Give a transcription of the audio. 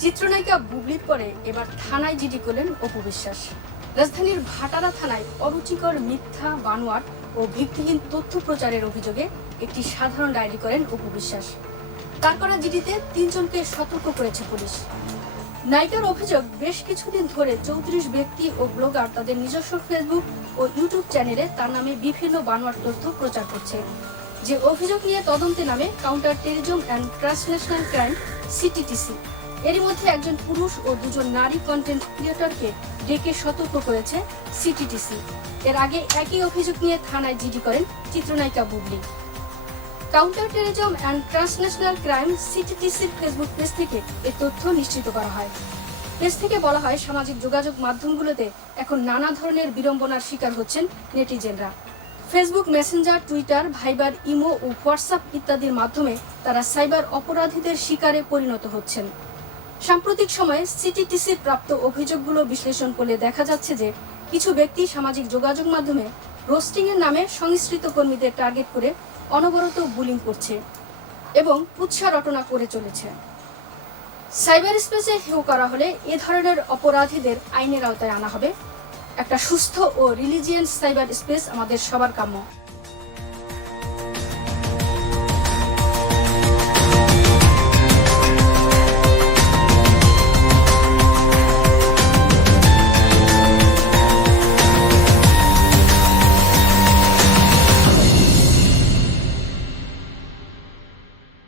চিত্রনায়িকা বুবলির পরে এবার থানায় জিডি করলেন অপু বিশ্বাস। রাজধানীর ভাটারা থানায় অরুচিকর মিথ্যা, বানোয়াট ও ভিত্তিহীন তথ্য প্রচারের অভিযোগে একটি সাধারণ ডায়েরি করেন অপু বিশ্বাস। তার করা জিডিতে তিনজনকে সতর্ক করেছে পুলিশ। নায়িকার অভিযোগ, বেশ কিছুদিন ধরে চৌত্রিশ ব্যক্তি ও ব্লগার তাদের নিজস্ব ফেসবুক ও ইউটিউব চ্যানেলে তার নামে বিভিন্ন বানোয়াট তথ্য প্রচার করছে। যে অভিযোগ নিয়ে তদন্তে নামে counter terrorism and transnational crime, CTTC. এরই মধ্যে একজন পুরুষ ও দুজন নারী কন্টেন্ট ক্রিয়েটরকে ডেকে সতর্ক করেছে সিটিটিসি এর আগে একই অভিযোগ নিয়ে থানায় জিডি করেন চিত্রনায়িকা Bubly. Counter terrorism and transnational crime সিটিটিসির Facebook page থেকে এ তথ্য নিশ্চিত করা হয়। পেজ থেকে বলা হয়, সামাজিক যোগাযোগ মাধ্যমগুলোতে এখন নানা ধরনের বিড়ম্বনার শিকার হচ্ছেন নেটিজেনরা। Facebook Messenger Twitter Viber imo ও হোয়াটসঅ্যাপ ইত্যাদির মাধ্যমে তারা সাইবার অপরাধীদের শিকারে পরিণত হচ্ছেন। সাম্প্রতিক সময়ে সিটিটিসির প্রাপ্ত অভিযোগগুলো বিশ্লেষণ করলে দেখা যাচ্ছে যে কিছু ব্যক্তি সামাজিক যোগাযোগ মাধ্যমে রোস্টিং এর নামে সংস্কৃত কর্মীদের টার্গেট করে অনবরত বুলিং করছে এবং উৎসাহ রটনা করে চলেছে। সাইবার স্পেসে হেউ করা হলে এ ধরনের অপরাধীদের আইনের আওতায় আনা হবে। একটা সুস্থ ও রিলিজিয়ান সাইবার স্পেস আমাদের সবার কাম্য।